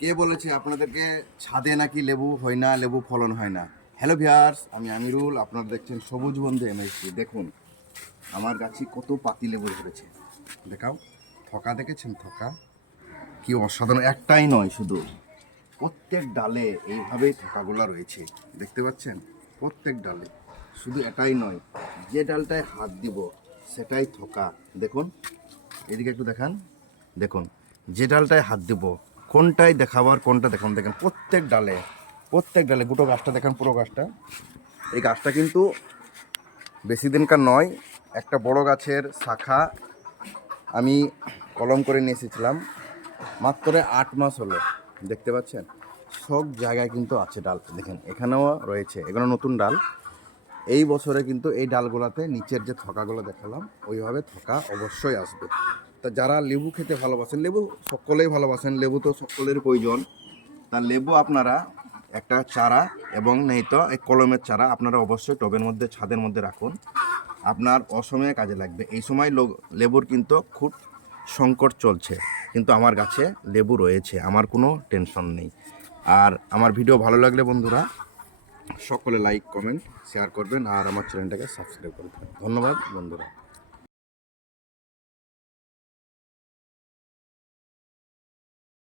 কে বলেছে আপনাদেরকে ছাদে নাকি লেবু হয় না, লেবু ফলন হয় না? হ্যালো ভিউয়ার্স, আমি আমিরুল। আপনারা দেখছেন সবুজ বন্ধু এমএসসি। দেখুন আমার গাছে কত পাতি লেবু ধরেছে, দেখাও। থোকা দেখেছেন? থোকা কি অসাধারণ! একটাই নয়, শুধু প্রত্যেক ডালে এইভাবেই থোকাগুলো রয়েছে, দেখতে পাচ্ছেন? প্রত্যেক ডালে, শুধু এটাই নয়, যে ডালটায় হাত দিব সেটাই থোকা। দেখুন, এদিকে একটু দেখান, দেখুন যে ডালটায় হাত দিব, কোনটাই দেখাবার কোনটা দেখান, দেখেন প্রত্যেক ডালে, প্রত্যেক ডালে। গোটো গাছটা দেখেন, পুরো গাছটা। এই গাছটা কিন্তু বেশি দিনকার নয়, একটা বড় গাছের শাখা আমি কলম করে নিয়ে এসেছিলাম, মাত্র 8 মাস হলো। দেখতে পাচ্ছেন সব জায়গায় কিন্তু আছে ডাল, দেখেন এখানেও রয়েছে, এগুলো নতুন ডাল। এই বছরে কিন্তু এই ডালগুলোতে নিচের যে থকাগুলো দেখালাম ওইভাবে থকা অবশ্যই আসবে। তা যারা লেবু খেতে ভালোবাসেন, লেবু সকলেই ভালোবাসেন, লেবু তো সকলের প্রয়োজন। তা লেবু আপনারা একটা চারা এবং নেই তো এই কলমের চারা আপনারা অবশ্যই টবের মধ্যে, ছাদের মধ্যে রাখুন, আপনার অসময়ে কাজে লাগবে। এই সময় লেবুর কিন্তু খুব সংকট চলছে, কিন্তু আমার গাছে লেবু রয়েছে, আমার কোনো টেনশন নেই। আর আমার ভিডিও ভালো লাগলে বন্ধুরা সকলে লাইক, কমেন্ট, শেয়ার করবেন, আর আমার চ্যানেলটাকে সাবস্ক্রাইব করবেন। ধন্যবাদ বন্ধুরা।